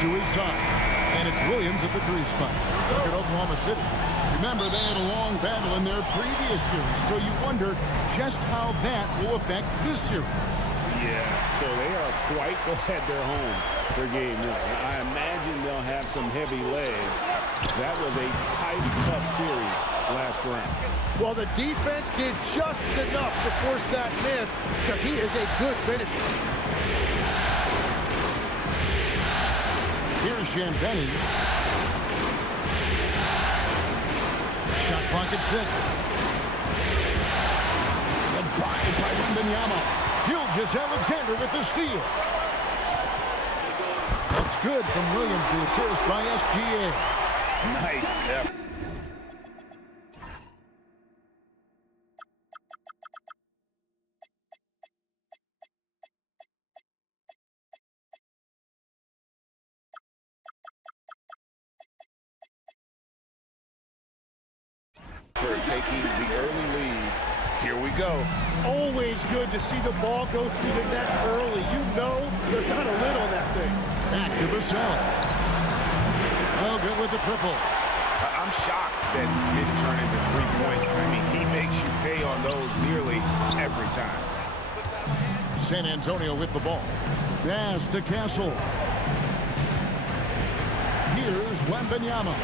to his side. And it's Williams at the 3 spot. Look at Oklahoma City. Remember, they had a long battle in their previous series, so you wonder just how that will affect this series. Yeah, so they are quite glad they're home for game 1. I imagine they'll have some heavy legs. That was a tight, tough series last round. Well, the defense did just enough to force that miss because he is a good finisher. Here's Champagny. Shot clock at 6. The drive by Wembanyama. Gilgeous-Alexander with the steal. That's good from Williams, the assist by SGA. Nice effort. For taking the early lead. Here we go. Always good to see the ball go through the net early. You know there's not a lid on that thing. Back to Vassell. Oh, good with the triple. I'm shocked that he didn't turn into 3 points. I mean, he makes you pay on those nearly every time. San Antonio with the ball. Pass to Castle. Here's Wembanyama.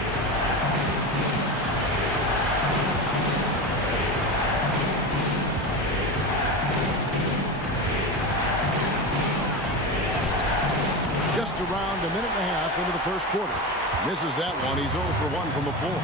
Just around a minute and a half into the first quarter. Misses that one. He's 0 for 1 from the floor.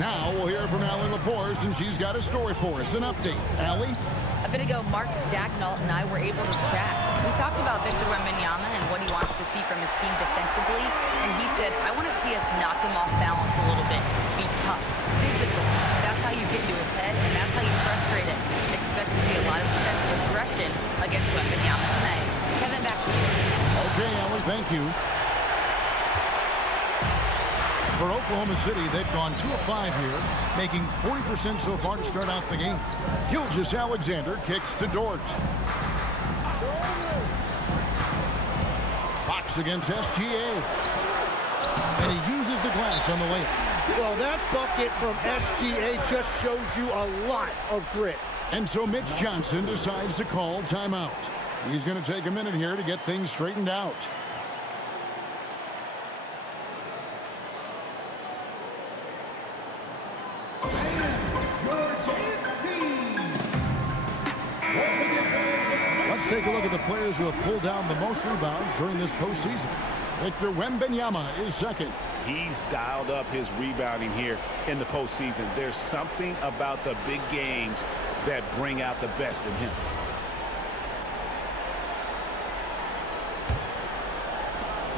Now we'll hear from Allie LaForce, and she's got a story for us. An update. Allie? A bit ago, Mark Dagnall and I were able to chat. We talked about Victor Wembanyama and what he wants to see from his team defensively, and he said, I want to see us knock him off balance a little bit. Be tough, physical. That's how you get to his head, and that's how you frustrate him. Expect to see a lot of defensive aggression against Wembanyama tonight. Kevin, back to you. Okay, Allie, thank you. For Oklahoma City, they've gone 2 of 5 here, making 40% so far to start out the game. Gilgeous-Alexander kicks to Dort. Fox against SGA. And he uses the glass on the layup. Well, that bucket from SGA just shows you a lot of grit. And so Mitch Johnson decides to call timeout. He's going to take a minute here to get things straightened out. Let's take a look at the players who have pulled down the most rebounds during this postseason. Victor Wembanyama is second. He's dialed up his rebounding here in the postseason. There's something about the big games that bring out the best in him.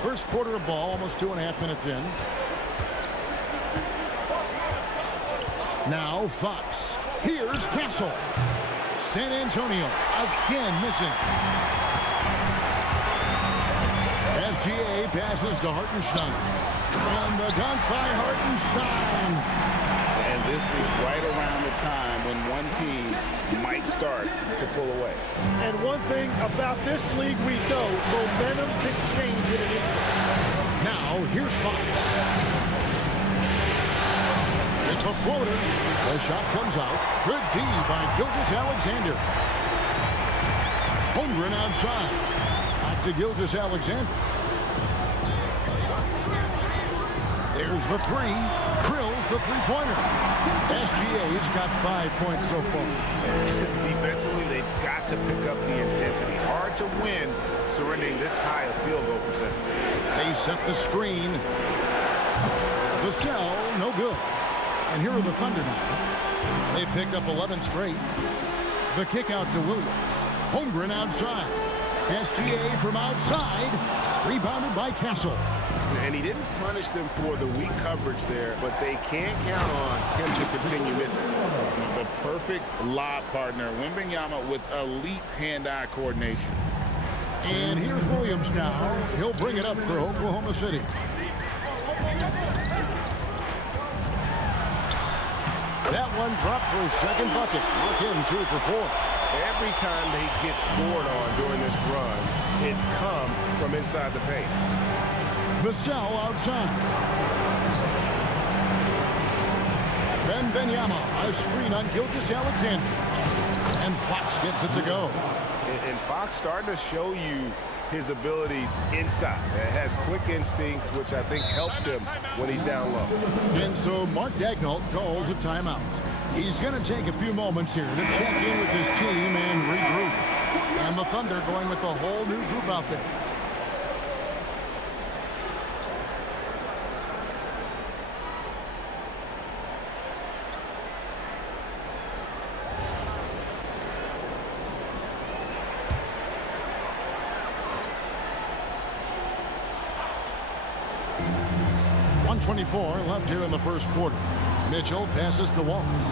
First quarter of ball, almost 2.5 minutes in. Now Fox. Here's Castle. San Antonio again missing. SGA passes to Hartenstein. And the dunk by Hartenstein. And this is right around the time when one team might start to pull away. And one thing about this league we know, momentum can change in an instant. Now, here's Fox. It's a floater. The shot comes out. Good D by Gilgeous-Alexander. Holmgren outside. Back to Gilgeous-Alexander. There's the 3. Drills the 3-pointer. SGA's got 5 points so far. Defensively, they've got to pick up the intensity. Hard to win surrendering this high a field goal percentage. They set the screen. Vassell, no good. And here are the Thunder now. They picked up 11 straight. The kick out to Williams. Holmgren outside. SGA from outside. Rebounded by Castle. And he didn't punish them for the weak coverage there, but they can't count on him to continue missing. The perfect lob partner, Wembanyama, with elite hand-eye coordination. And here's Williams now. He'll bring it up for Oklahoma City. That one dropped for his second bucket. Mark him 2 for 4. Every time they get scored on during this run, it's come from inside the paint. Vassell outside. Benyama, a screen on Gilgeous-Alexander. And Fox gets it to go. And Fox starting to show you his abilities inside. It has quick instincts, which I think helps him when he's down low. And so Mark Daigneault calls a timeout. He's going to take a few moments here to check in with his team and regroup. And the Thunder going with a whole new group out there. .24 left here in the first quarter. Mitchell passes to Wallace.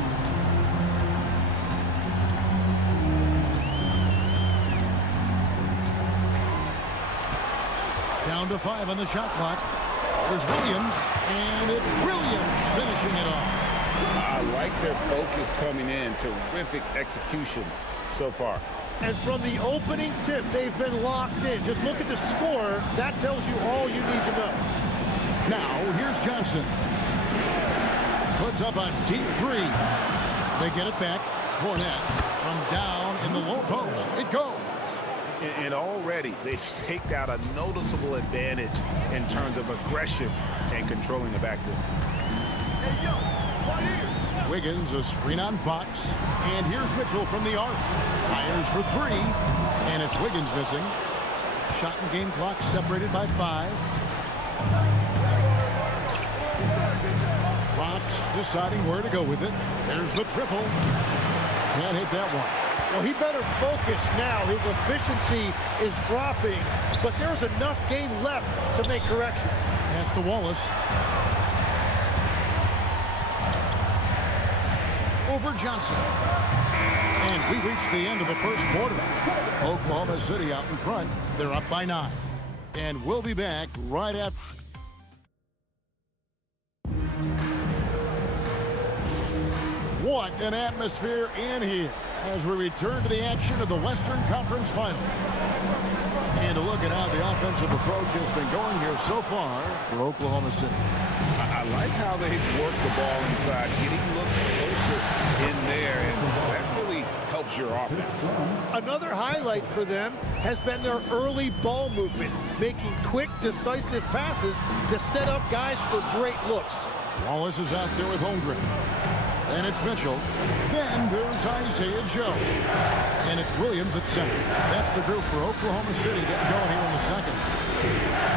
Down to 5 on the shot clock. There's Williams, and it's Williams finishing it off. I like their focus coming in. Terrific execution so far. And from the opening tip, they've been locked in. Just look at the score. That tells you all you need to know. Now, here's Johnson. Puts up a deep three. They get it back. Cornette from down in the low post. It goes. And already they've staked out a noticeable advantage in terms of aggression and controlling the backcourt. Wiggins, a screen on Fox. And here's Mitchell from the arc. Fires for 3. And it's Wiggins missing. Shot and game clock separated by 5. Fox deciding where to go with it. There's the triple. Can't hit that one. Well, he better focus now. His efficiency is dropping, but there's enough game left to make corrections. Pass to Wallace. Over Johnson. And we reach the end of the first quarter. Oklahoma City out in front. They're up by 9. And we'll be back right after. What an atmosphere in here as we return to the action of the Western Conference Final. And a look at how the offensive approach has been going here so far for Oklahoma City. I like how they've worked the ball inside, getting looks closer in there, and that really helps your offense. Another highlight for them has been their early ball movement, making quick, decisive passes to set up guys for great looks. Wallace is out there with Holmgren. And it's Mitchell. Then there's Isaiah Joe. And it's Williams at center. That's the group for Oklahoma City getting going here in the second.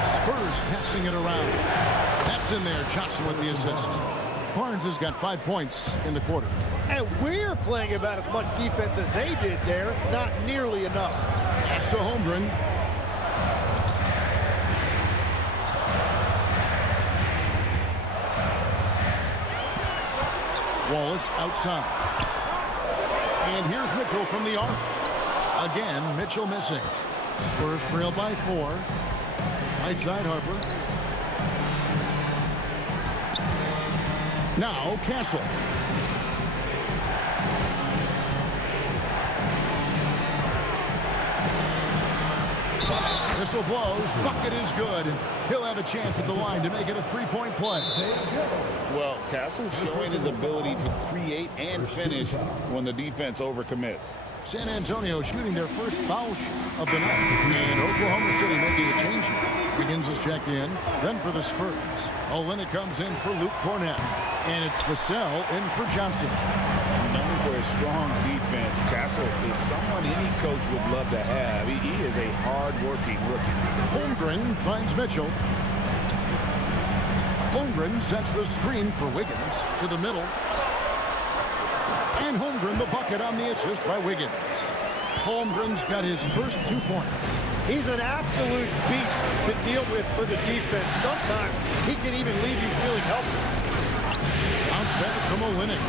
Spurs passing it around. That's in there. Johnson with the assist. Barnes has got 5 points in the quarter. And we're playing about as much defense as they did there. Not nearly enough. Pass to Holmgren. Wallace outside. And here's Mitchell from the arc. Again, Mitchell missing. Spurs trail by 4. Right side Harper. Now Castle. Whistle blows. Bucket is good. And he'll have a chance at the line to make it a 3-point play. Well, Castle showing his ability to create and finish when the defense overcommits. San Antonio shooting their first foul of the night. And Oklahoma City making a change here. Wiggins is checked in. Then for the Spurs. Olynyk comes in for Luke Cornette. And it's Vassell in for Johnson. Known for his strong defense, Castle is someone any coach would love to have. He is a hard-working rookie. Holmgren finds Mitchell. Holmgren sets the screen for Wiggins to the middle. And Holmgren the bucket on the assist by Wiggins. Holmgren's got his first 2 points. He's an absolute beast to deal with for the defense. Sometimes he can even leave you feeling helpless. Bounce back from Olynyk.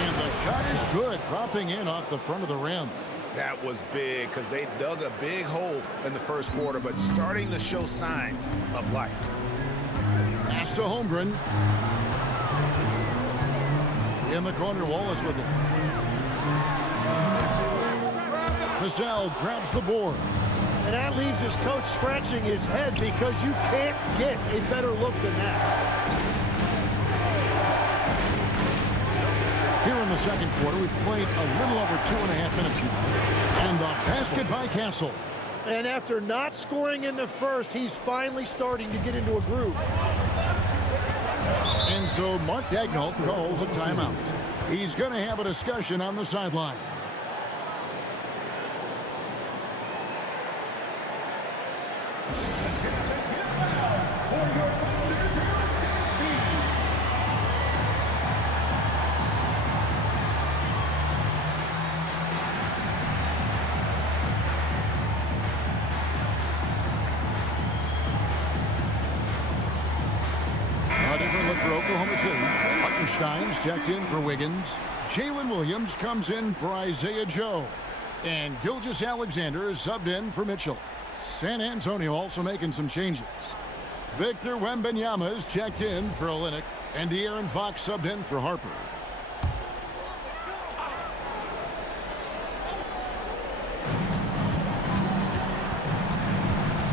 And the shot is good, dropping in off the front of the rim. That was big because they dug a big hole in the first quarter, but starting to show signs of life. Pass to Holmgren. In the corner, Wallace with it. Vassell grabs the board. And that leaves his coach scratching his head because you can't get a better look than that. Here in the second quarter, we've played a little over 2.5 minutes now. And the basket by Castle. And after not scoring in the first, he's finally starting to get into a groove. And so Mark Daigneault calls a timeout. He's going to have a discussion on the sideline. For Oklahoma City, Hartenstein's checked in for Wiggins. Jalen Williams comes in for Isaiah Joe. And Gilgeous-Alexander is subbed in for Mitchell. San Antonio also making some changes. Victor Wembanyama is checked in for Olynyk. And De'Aaron Fox subbed in for Harper.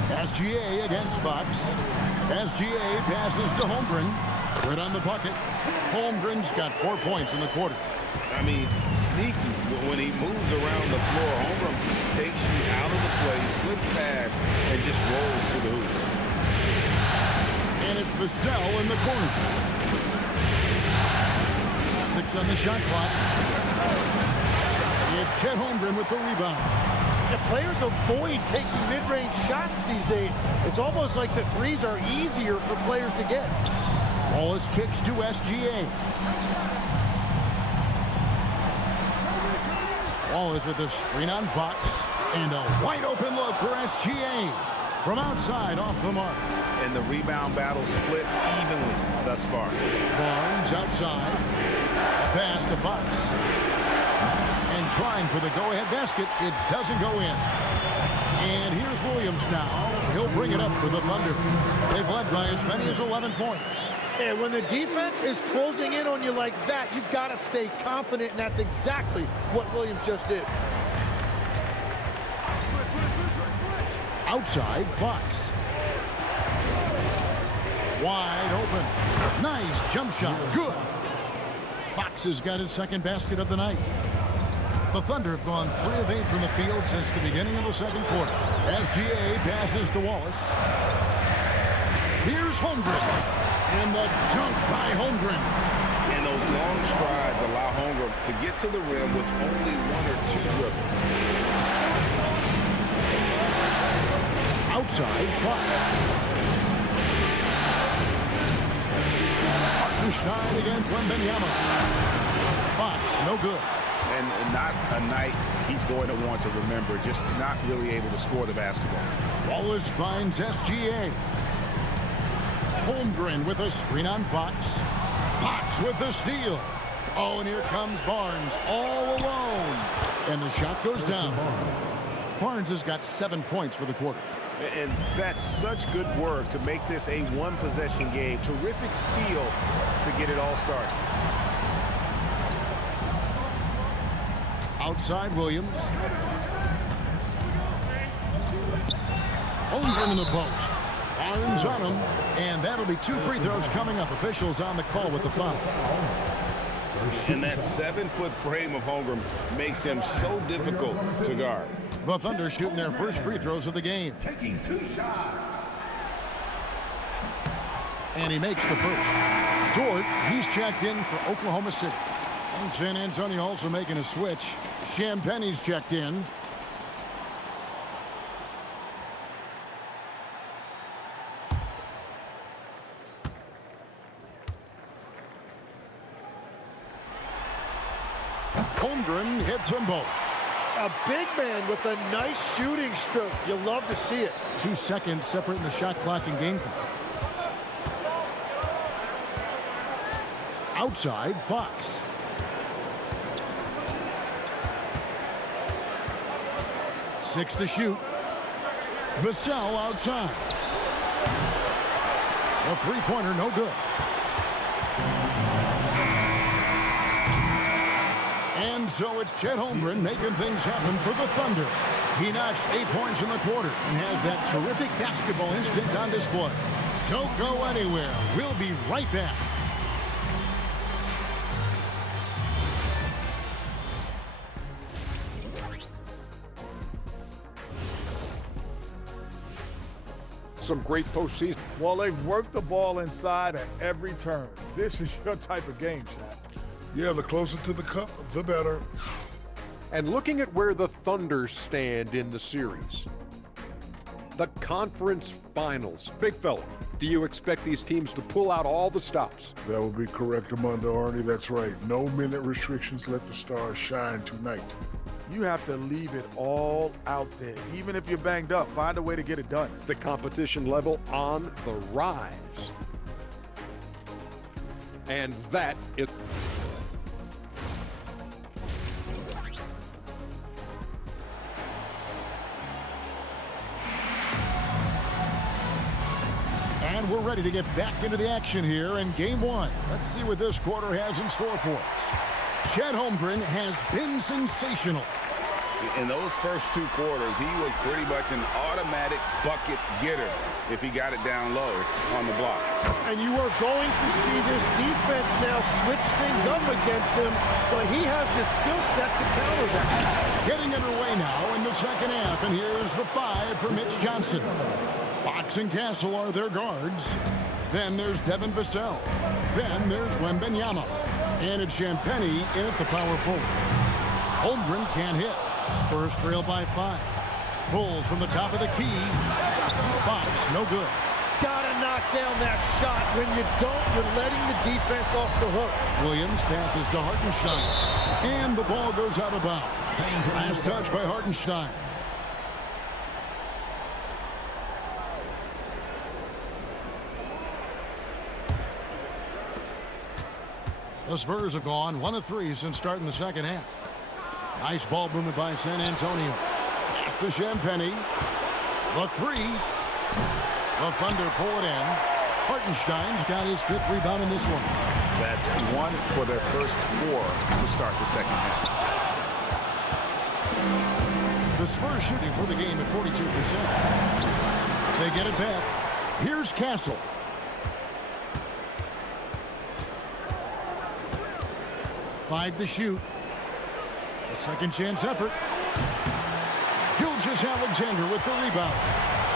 SGA against Fox. SGA passes to Holmgren. Right on the bucket. Holmgren's got 4 points in the quarter. I mean, sneaky when he moves around the floor. Holmgren takes you out of the play, slips past, and just rolls to the hoop. And it's Vassell in the corner. 6 on the shot clock. It's Chet Holmgren with the rebound. The players avoid taking mid-range shots these days. It's almost like the threes are easier for players to get. Wallace kicks to SGA. Wallace with a screen on Fox. And a wide open look for SGA. From outside off the mark. And the rebound battle split evenly thus far. Barnes outside. A pass to Fox. And trying for the go-ahead basket. It doesn't go in. And here's Williams now. He'll bring it up for the Thunder. They've led by as many as 11 points. And when the defense is closing in on you like that, you've got to stay confident, and that's exactly what Williams just did. Outside, Fox. Wide open. Nice jump shot. Good. Fox has got his second basket of the night. The Thunder have gone 3 of 8 from the field since the beginning of the second quarter. SGA passes to Wallace. Here's Holmgren. And the dunk by Holmgren. And those long strides allow Holmgren to get to the rim with only 1 or 2 dribbles. Outside, Fox. Hartenstein against Wembanyama. Fox, no good. And not a night he's going to want to remember, just not really able to score the basketball. Wallace finds SGA. Holmgren with a screen on Fox. Fox with the steal. Oh, and here comes Barnes all alone. And the shot goes down. Barnes has got 7 points for the quarter. And that's such good work to make this a one-possession game. Terrific steal to get it all started. Outside Williams. Holmgren in the post. Barnes on him. And that'll be 2 free throws coming up. Officials on the call with the foul. And that 7-foot frame of Holmgren makes him so difficult to guard. The Thunder shooting their first free throws of the game. Taking 2 shots. And he makes the first. Dort, he's checked in for Oklahoma City. And San Antonio also making a switch. Champagne's checked in. Holmgren hits them both. A big man with a nice shooting stroke. You'll love to see it. 2 seconds separating the shot clock and game clock. Outside, Fox. Six to shoot. Vassell outside. A three-pointer, no good. And so it's Chet Holmgren making things happen for the Thunder. He notched 8 points in the quarter and has that terrific basketball instinct on display. Don't go anywhere. We'll be right back. Some great postseason. Well, they've worked the ball inside at every turn. This is your type of game, Shaq. Yeah, the closer to the cup, the better. And looking at where the Thunder stand in the series. The conference finals. Big fella, do you expect these teams to pull out all the stops? That would be correct, Armando Arnie. That's right. No minute restrictions. Let the stars shine tonight. You have to leave it all out there. Even if you're banged up, find a way to get it done. The competition level on the rise. And that is... And we're ready to get back into the action here in game one. Let's see what this quarter has in store for us. Chet Holmgren has been sensational. In those first 2 quarters, he was pretty much an automatic bucket getter if he got it down low on the block. And you are going to see this defense now switch things up against him, but he has the skill set to counter that. Getting underway now in the second half, and here's the 5 for Mitch Johnson. Fox and Castle are their guards. Then there's Devin Vassell. Then there's Wembanyama. And it's Champagnie in at the power forward. Holmgren can't hit. Spurs trail by 5. Pulls from the top of the key. Fox, no good. Gotta knock down that shot. When you don't, you're letting the defense off the hook. Williams passes to Hartenstein. And the ball goes out of bounds. Last touch by Hartenstein. The Spurs have gone 1 of 3 since starting the second half. Nice ball movement by San Antonio. Pass to Champagnie. The 3. The Thunder pull it in. Hartenstein's got his 5th rebound in this one. That's 1 for their first 4 to start the second half. The Spurs shooting for the game at 42%. They get it back. Here's Castle. Five to shoot. A second chance effort. Gilgeous-Alexander with the rebound.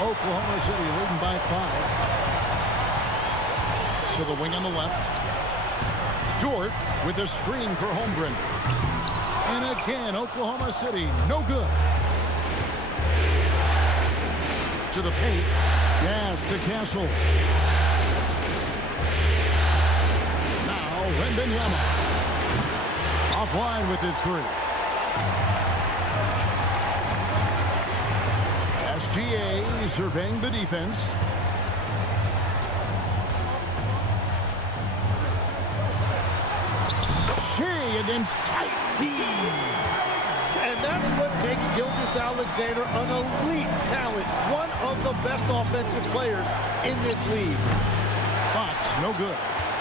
Oklahoma City leading by 5. To the wing on the left. Dort with a screen for Holmgren. And again, Oklahoma City, no good. To the paint. Pass to Castle. Now Wembanyama. Offline with his 3. SGA surveying the defense. Shea against Tight. And that's what makes Gilgeous-Alexander an elite talent. One of the best offensive players in this league. Fox, no good.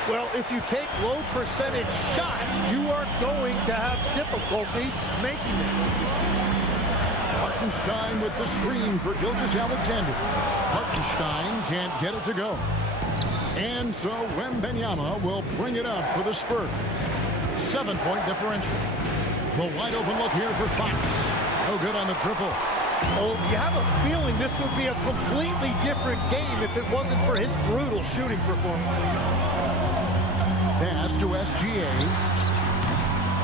Well, if you take low percentage shots, you are going to have difficulty making them. Hartenstein with the screen for Gilgeous-Alexander. Hartenstein can't get it to go. And so Wembanyama will bring it up for the Spurs. 7-point differential. The wide open look here for Fox. No good on the triple. Oh, you have a feeling this would be a completely different game if it wasn't for his brutal shooting performance. Pass to SGA.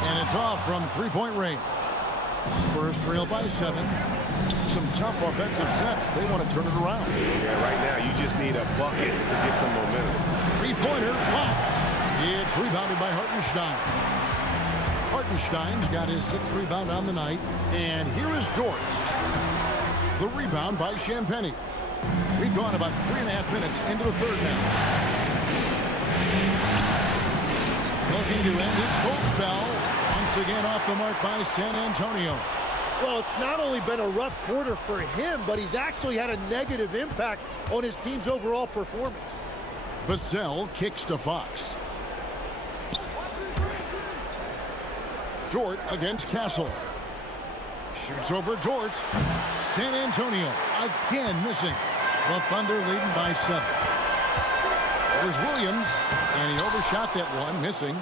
And it's off from 3-point range. Spurs trail by 7. Some tough offensive sets. They want to turn it around. Yeah, right now you just need a bucket to get some momentum. 3-pointer, Fox. It's rebounded by Hartenstein. Hartenstein's got his 6th rebound on the night. And here is Dort. The rebound by Champagnie. We've gone about 3.5 minutes into the third now. Looking to end his cold spell. Once again off the mark by San Antonio. Well, it's not only been a rough quarter for him, but he's actually had a negative impact on his team's overall performance. Vassell kicks to Fox. Dort against Castle. Shoots over Dort. San Antonio again missing. The Thunder leading by 7. There's Williams, and he overshot that one, missing.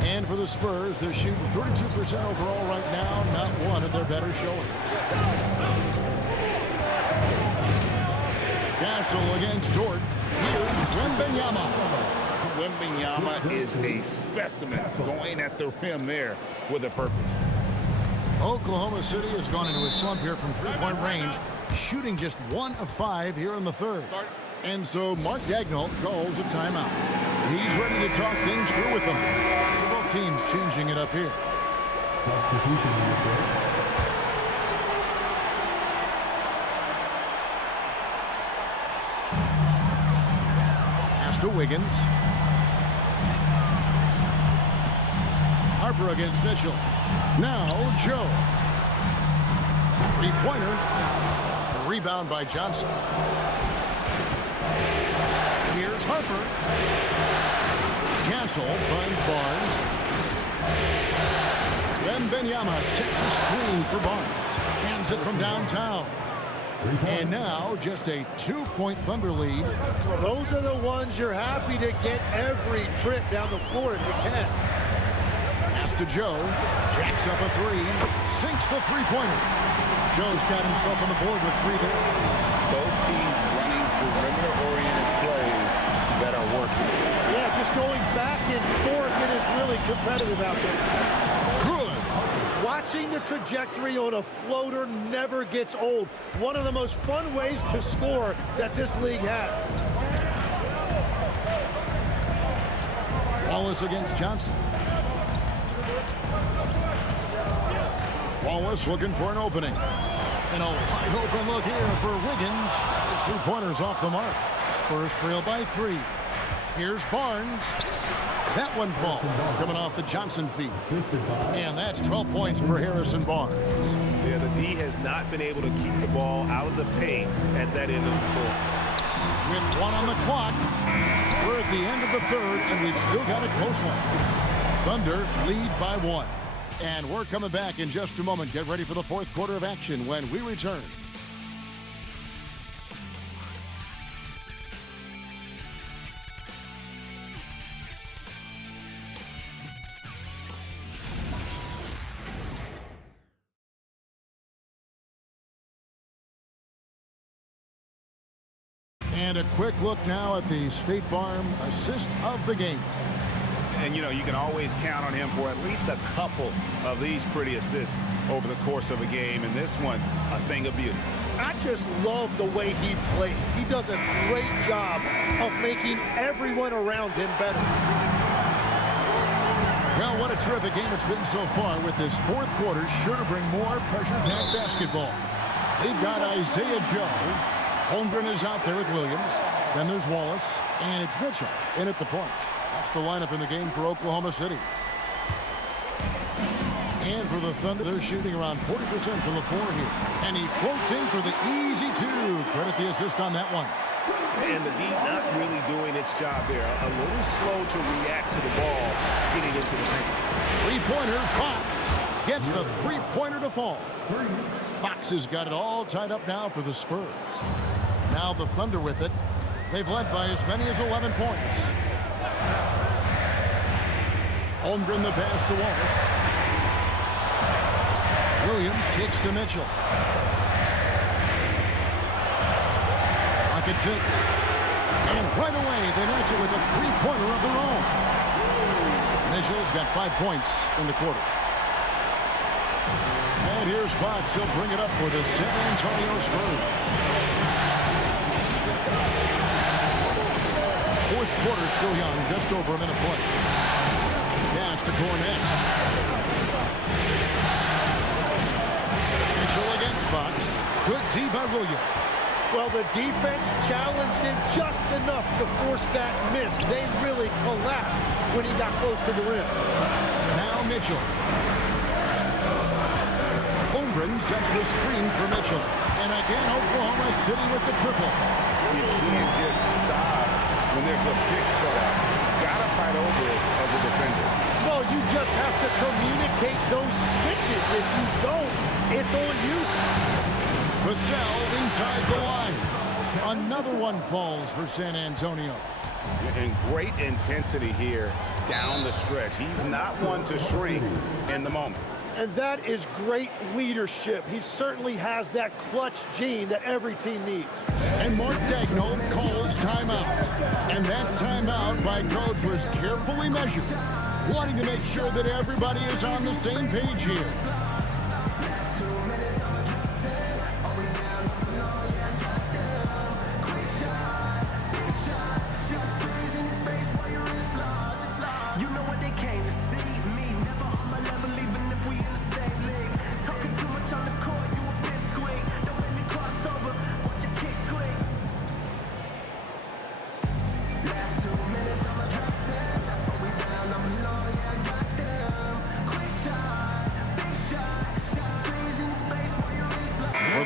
And for the Spurs, they're shooting 32% overall right now. Not one of their better showing. Castle against Dort. Here's Wembanyama. Wembanyama is a specimen, going at the rim there with a purpose. Oklahoma City has gone into a slump here from three-point range, shooting just 1 of 5 here in the third. And so Mark Daigneault calls a timeout. He's ready to talk things through with them. So both teams changing it up here. Substitution number 4. Pass to Wiggins. Harper against Mitchell. Now Joe. Three-pointer. Rebound by Johnson. Here's Harper. Castle finds Barnes. Wembanyama sets the screen for Barnes. Hands it from downtown. And now just a 2-point Thunder lead. Well, those are the ones you're happy to get every trip down the floor if you can. Pass to Joe. Jacks up a 3. Sinks the three-pointer. Joe's got himself on the board with 3 there. Both teams running perimeter-oriented plays that are working. Yeah, just going back and forth, it is really competitive out there. Good. Watching the trajectory on a floater never gets old. One of the most fun ways to score that this league has. Wallace against Johnson. Wallace looking for an opening. And a wide open look here for Wiggins. His three-pointer's off the mark. Spurs trail by 3. Here's Barnes. That one falls, coming off the Johnson feet. And that's 12 points for Harrison Barnes. Yeah, the D has not been able to keep the ball out of the paint at that end of the floor. With 1 on the clock, we're at the end of the third, and we've still got a close one. Thunder lead by 1. And we're coming back in just a moment. Get ready for the fourth quarter of action when we return. And a quick look now at the State Farm assist of the game. And, you know, you can always count on him for at least a couple of these pretty assists over the course of a game. And this one, a thing of beauty. I just love the way he plays. He does a great job of making everyone around him better. Well, what a terrific game it's been so far, with this fourth quarter sure to bring more pressure-packed basketball. They've got Isaiah Joe. Holmgren is out there with Williams. Then there's Wallace, and it's Mitchell in at the point. That's the lineup in the game for Oklahoma City. And for the Thunder, they're shooting around 40% from the floor here. And he floats in for the easy 2. Credit the assist on that one. And the D not really doing its job there. A little slow to react to the ball getting into the paint. Three-pointer, Fox gets the three-pointer to fall. Fox has got it all tied up now for the Spurs. Now the Thunder with it. They've led by as many as 11 points. Holmgren the pass to Wallace. Williams kicks to Mitchell. Rocket 6. And right away they match it with a three-pointer of their own. Mitchell's got 5 points in the quarter. And here's Fox. He'll bring it up for the San Antonio Spurs. Fourth quarter still young, just over a minute play. Pass to Cornette. Mitchell against Fox. Good D by Williams. Well, the defense challenged him just enough to force that miss. They really collapsed when he got close to the rim. Now Mitchell. Holmgren sets the screen for Mitchell. And again, Oklahoma City with the triple. You can't just stop when there's a pick set up. got to fight over it as a defender. Well, you just have to communicate those switches. If you don't, it's on you. Vassell inside the line. Another one falls for San Antonio. And great intensity here down the stretch. He's not one to shrink in the moment. And that is great leadership. He certainly has that clutch gene that every team needs. And Mark Daigneault calls timeout. And that timeout by Coach was carefully measured, wanting to make sure that everybody is on the same page here.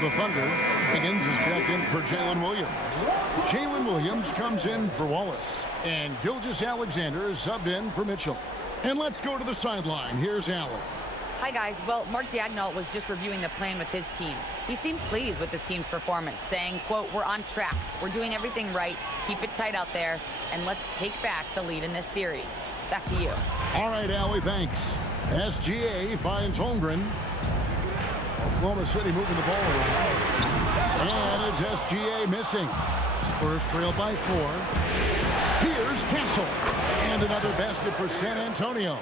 The Thunder begins his check-in for Jalen Williams. Jalen Williams comes in for Wallace. And Gilgeous-Alexander is subbed in for Mitchell. And let's go to the sideline. Here's Allen. Hi, guys. Well, Mark Daigneault was just reviewing the plan with his team. He seemed pleased with his team's performance, saying, quote, "We're on track. We're doing everything right. Keep it tight out there. And let's take back the lead in this series." Back to you. All right, Allie, thanks. SGA finds Holmgren. Oklahoma City moving the ball around. And it's SGA missing. Spurs trail by 4. Here's Castle. And another basket for San Antonio.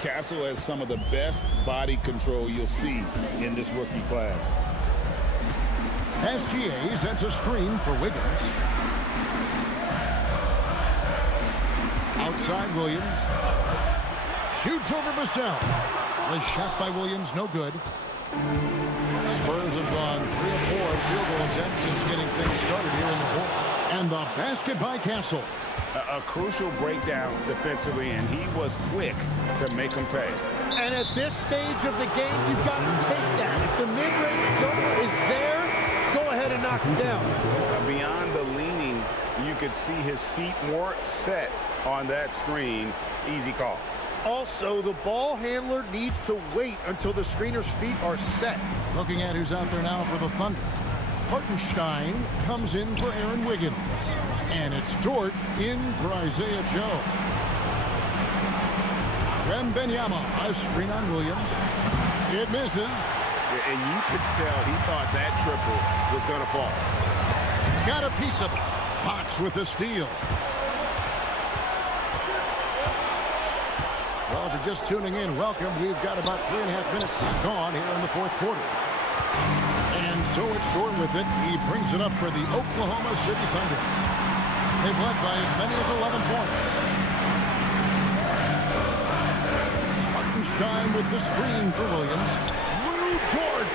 Castle has some of the best body control you'll see in this rookie class. SGA sets a screen for Wiggins. Outside Williams. Shoots over Vassell. The shot by Williams, no good. Spurs have gone 3 of 4 field goal attempts since getting things started here in the fourth. And the basket by Castle. A crucial breakdown defensively, and he was quick to make them pay. And at this stage of the game, you've got to take that. If the mid-range jumper is there, go ahead and knock him down. Beyond the leaning, you could see his feet more set on that screen. Easy call. Also, the ball handler needs to wait until the screener's feet are set. Looking at who's out there now for the Thunder. Hartenstein comes in for Aaron Wiggins. And it's Dort in for Isaiah Joe. Wembanyama, a screen on Williams. It misses. And you could tell he thought that triple was going to fall. Got a piece of it. Fox with the steal. Well, if you're just tuning in, welcome. We've got about 3.5 minutes gone here in the fourth quarter. And so it's Dort with it. He brings it up for the Oklahoma City Thunder. They've led by as many as 11 points. Hartenstein with the screen for Williams. Lou Dort.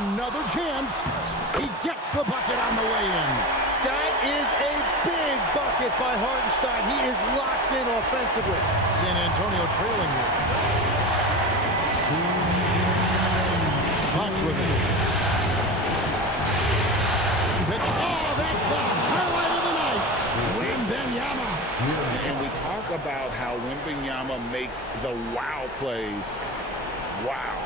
Another chance. He gets the bucket on the way in. That is a big bucket by Hartenstein. He is locked in offensively. San Antonio trailing here. Fox with it. Oh, that's the highlight of the night. Wembanyama. And we talk about how Wembanyama makes the wow plays. Wow.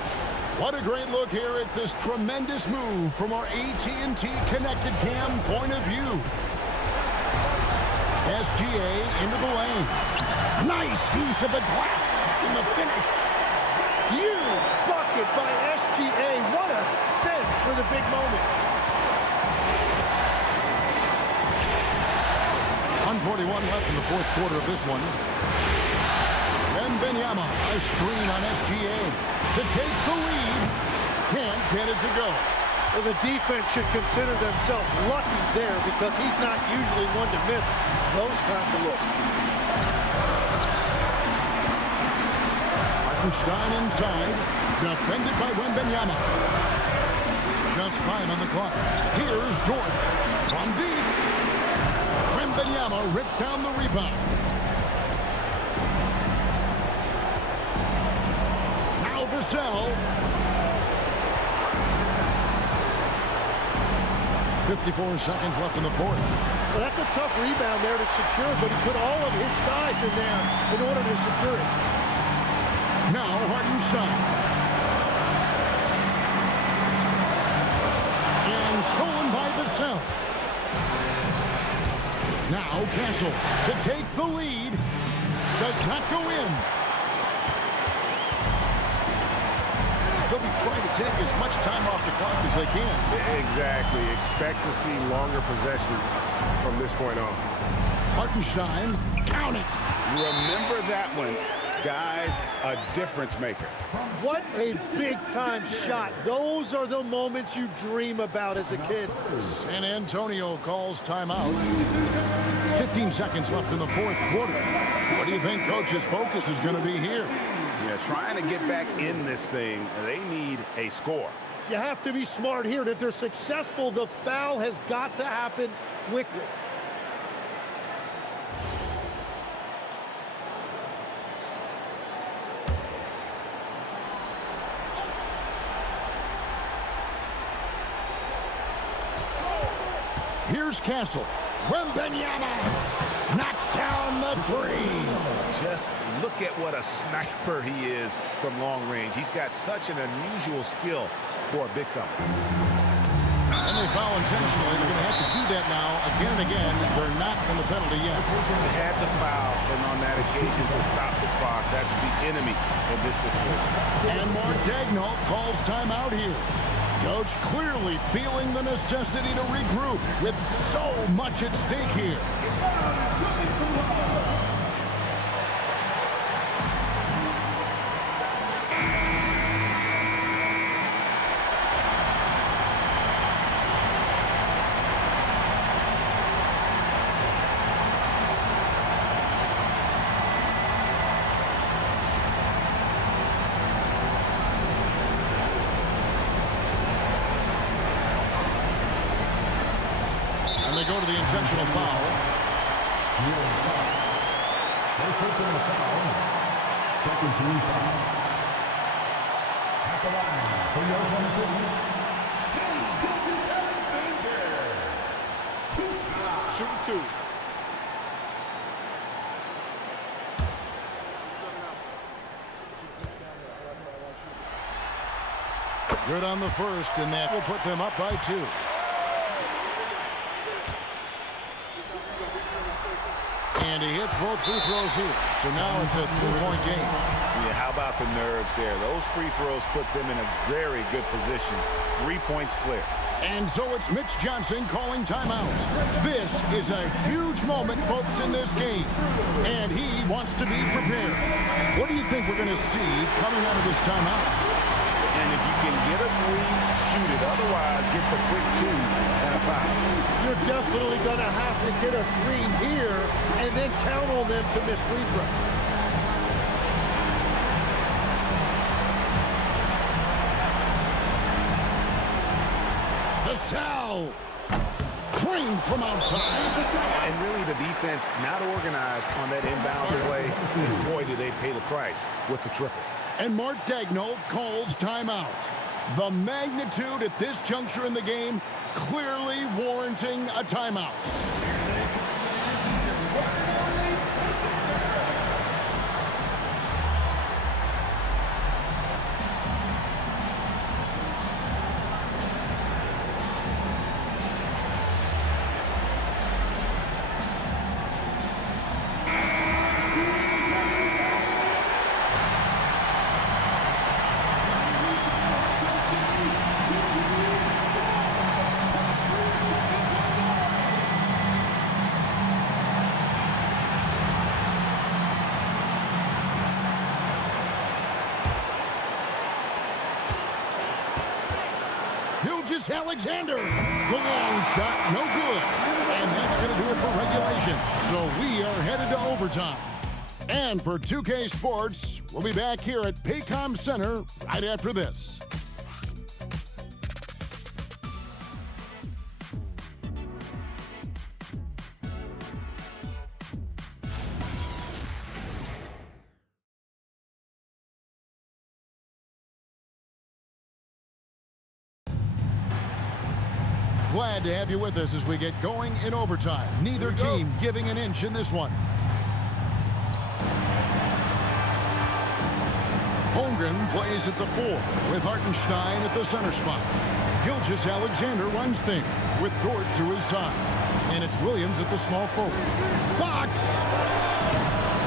What a great look here at this tremendous move from our AT&T Connected Cam point of view. SGA into the lane. Nice use of the glass in the finish. Huge bucket by SGA. What a sense for the big moment. 141 left in the fourth quarter of this one. Wembanyama, a screen on SGA to take the lead. Can't get it to go. Well, the defense should consider themselves lucky there because he's not usually one to miss those kinds of looks. Hartenstein inside, defended by Wembanyama. Just 5 on the clock. Here's Dort from deep. Wembanyama rips down the rebound. Now Vassell. 54 seconds left in the fourth. Well, that's a tough rebound there to secure, but he put all of his size in there in order to secure it. Now Hartenstein. And stolen by Vassell. Now Castle to take the lead. Does not go in. They'll be trying to take as much time off the clock as they can. Exactly. Expect to see longer possessions from this point on. Hartenstein, count it. Remember that one. Guys, a difference maker. What a big-time shot. Those are the moments you dream about as a kid. San Antonio calls timeout. 15 seconds left in the fourth quarter. What do you think Coach's focus is going to be here? Yeah, trying to get back in this thing, they need a score. You have to be smart here. If they're successful, the foul has got to happen quickly. Here's Castle. Wembanyama knocks down the three. Just look at what a sniper he is from long range. He's got such an unusual skill for a big fella. And they foul intentionally. They're going to have to do that now again and again. They're not in the penalty yet. They had to foul, and on that occasion to stop the clock. That's the enemy in this situation. And Mark Daigneault calls timeout here. Coach clearly feeling the necessity to regroup with so much at stake here. They go to the intentional foul. First personal foul. Second team foul. At the line for your opponent. Shoot two. Good on the first, and that will put them up by 2. And he hits both free throws here. So now it's a 3-point game. Yeah, how about the nerves there? Those free throws put them in a very good position. 3 points clear. And so it's Mitch Johnson calling timeout. This is a huge moment, folks, in this game. And he wants to be prepared. What do you think we're going to see coming out of this timeout? And if you can get a three, shoot it. Otherwise, get the quick 2 and a foul. You're definitely going to have to get a 3 here and then count on them to miss free throws. Vassell, clean from outside. And really the defense not organized on that inbounds play. And boy, do they pay the price with the triple. And Mark Daigneault calls timeout. The magnitude at this juncture in the game clearly warranting a timeout. Alexander, the long shot, no good. And that's going to do it for regulation. So we are headed to overtime. And for 2K Sports, we'll be back here at Paycom Center right after this. Glad to have you with us as we get going in overtime. Neither team giving an inch in this one. Holmgren plays at the 4 with Hartenstein at the center spot. Gilgeous-Alexander runs things with Dort to his side. And it's Williams at the small forward. Fox!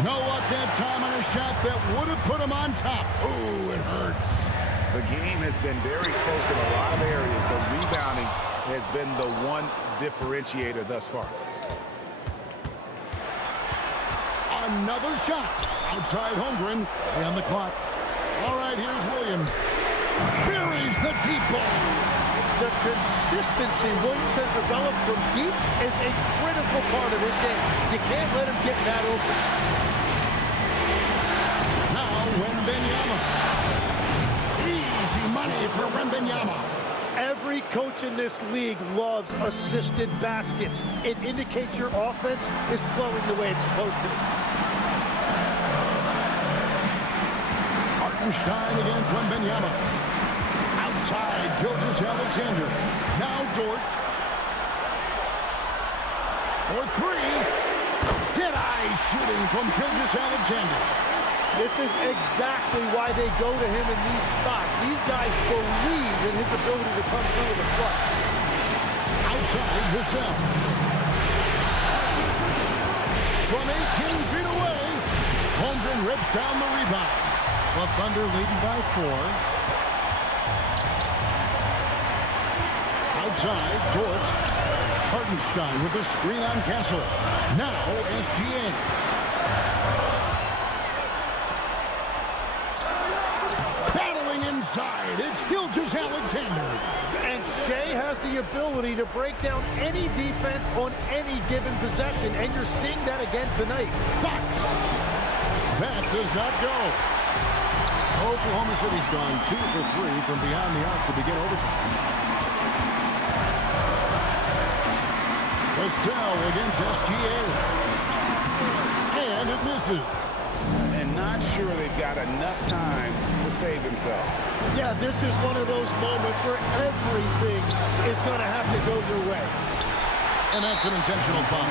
No luck that time on a shot that would have put him on top. Ooh, it hurts. The game has been very close in a lot of areas, but rebounding has been the one differentiator thus far. Another shot. Outside Holmgren and the clock. All right, here's Williams. Buries the deep ball. The consistency Williams has developed from deep is a critical part of his game. You can't let him get that open. Now, Wembanyama. Easy money for Wembanyama. Every coach in this league loves assisted baskets. It indicates your offense is flowing the way it's supposed to. Hartenstein against Wembanyama. Outside, Gilgeous-Alexander. Now Dort. For 3. Dead-eye shooting from Gilgeous-Alexander. This is exactly why they go to him in these spots. These guys believe in his ability to come through with a clutch. Outside, Vassell. From 18 feet away, Holmgren rips down the rebound. The Thunder leading by 4. Outside, Dort. Hartenstein with a screen on Castle. Now, SGA. Inside, it's Gilgeous-Alexander. And Shea has the ability to break down any defense on any given possession, and you're seeing that again tonight. Fox. That does not go. Oklahoma City's gone 2 for 3 from beyond the arc to begin overtime. Vassell against SGA. And it misses. And not sure they've got enough time to save himself. Yeah, this is one of those moments where everything is going to have to go your way. And that's an intentional foul.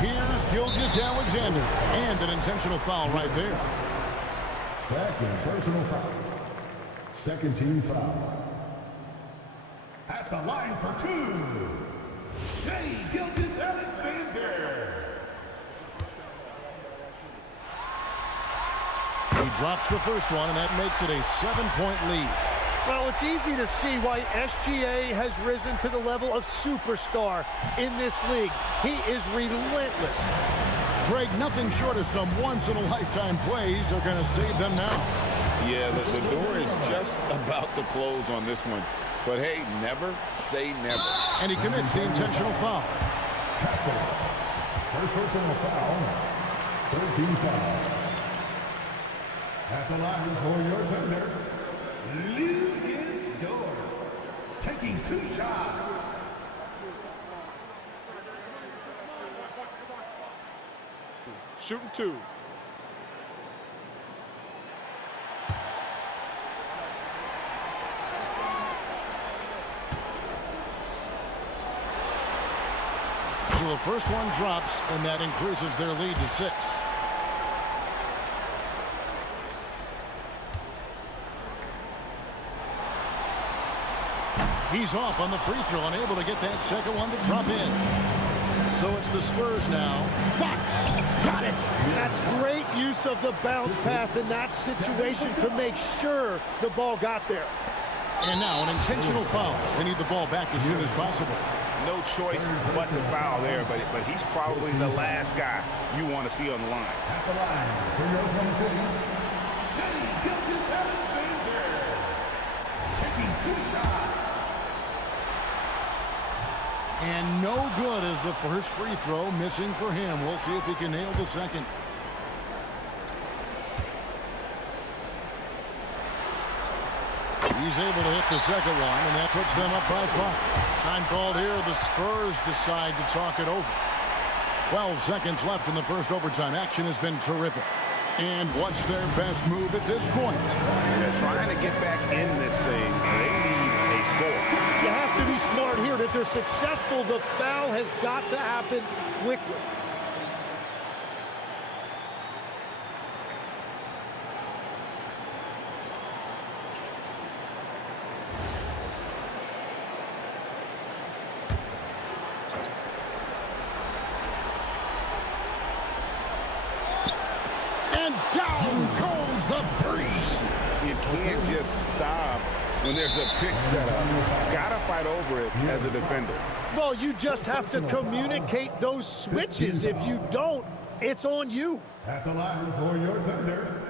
Here's Gilgeous-Alexander. And an intentional foul right there. Second personal foul. Second team foul. At the line for 2, Shea Gilgeous-Alexander. He drops the first one, and that makes it a 7-point lead. Well, it's easy to see why SGA has risen to the level of superstar in this league. He is relentless. Greg, nothing short of some once-in-a-lifetime plays are going to save them now. Yeah, the door is just about to close on this one. But hey, never say never. And he commits the intentional foul. First personal foul. 13 foul. At the line for your Thunder, Lucas Dort, taking 2 shots. Shooting 2. So the first one drops, and that increases their lead to 6. He's off on the free throw, unable to get that second one to drop in. So it's the Spurs now. Fox got it. That's great use of the bounce pass in that situation to make sure the ball got there. And now an intentional foul. They need the ball back as soon as possible. No choice but to foul there, but he's probably the last guy you want to see on the line. At the line for your Oklahoma City, Shea Gilgeous-Alexander, taking 2 shots. And no good as the first free throw, missing for him. We'll see if he can nail the second. He's able to hit the second one, and that puts them up by 5. Time called here. The Spurs decide to talk it over. 12 seconds left in the first overtime. Action has been terrific. And what's their best move at this point? They're trying to get back in this thing. They need a score. You have to be smart here. If they're successful, the foul has got to happen quickly. And down goes the three. You can't just stop when there's a pick set up. Gotta fight over it as a defender. Well, you just have to communicate those switches. If you don't, it's on you. At the line for your Thunder,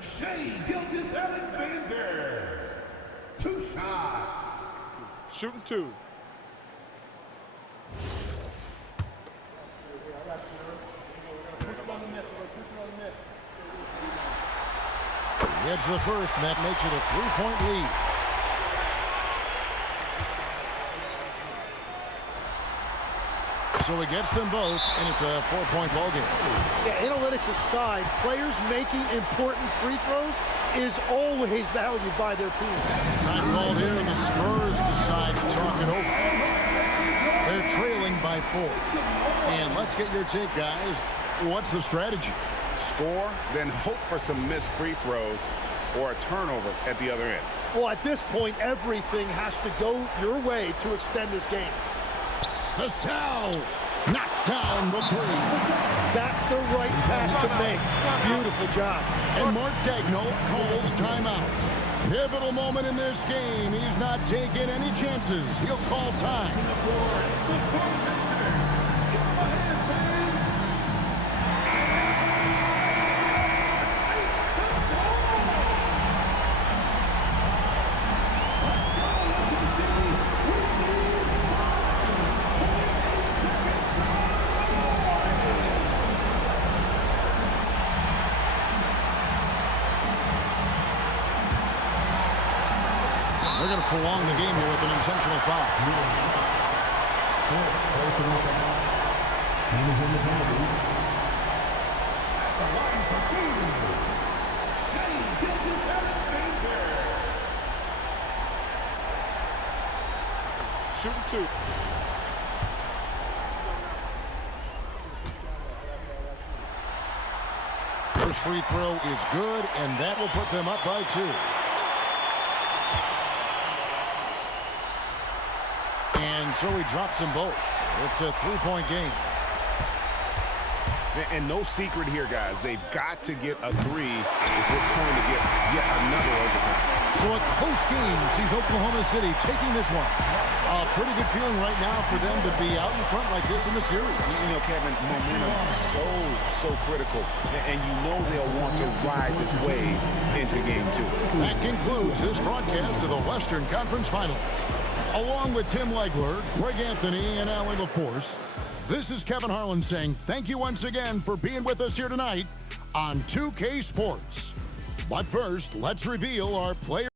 Shea Gilgeous-Alexander. 2 shots. Shooting 2. It's the first, and that makes it a 3-point lead. So he gets them both, and it's a 4-point ball game. Yeah, analytics aside, players making important free throws is always valued by their team. Time called here, and the Spurs decide to talk it over. They're trailing by 4. And let's get your take, guys. What's the strategy? Score, then hope for some missed free throws or a turnover at the other end. Well, at this point, everything has to go your way to extend this game. Vassell knocks down the 3. That's the right pass to make. Beautiful job. And Mark Dagnall calls timeout. Pivotal moment in this game. He's not taking any chances. He'll call time. They're going to prolong the game here with an intentional foul. Personal foul. Team is in the penalty. At the line for 2, Shea Gilgeous-Alexander. Shooting 2. First free throw is good, and that will put them up by 2. And so he drops them both. It's a 3-point game. And no secret here, guys. They've got to get a 3 if we're going to get yet another overtime. So a close game sees Oklahoma City taking this one. A pretty good feeling right now for them to be out in front like this in the series. You know, Kevin, momentum so critical. And you know they'll want to ride this wave into game 2. That concludes this broadcast of the Western Conference Finals. Along with Tim Legler, Greg Anthony, and Allie LaForce, this is Kevin Harlan saying thank you once again for being with us here tonight on 2K Sports. But first, let's reveal our player.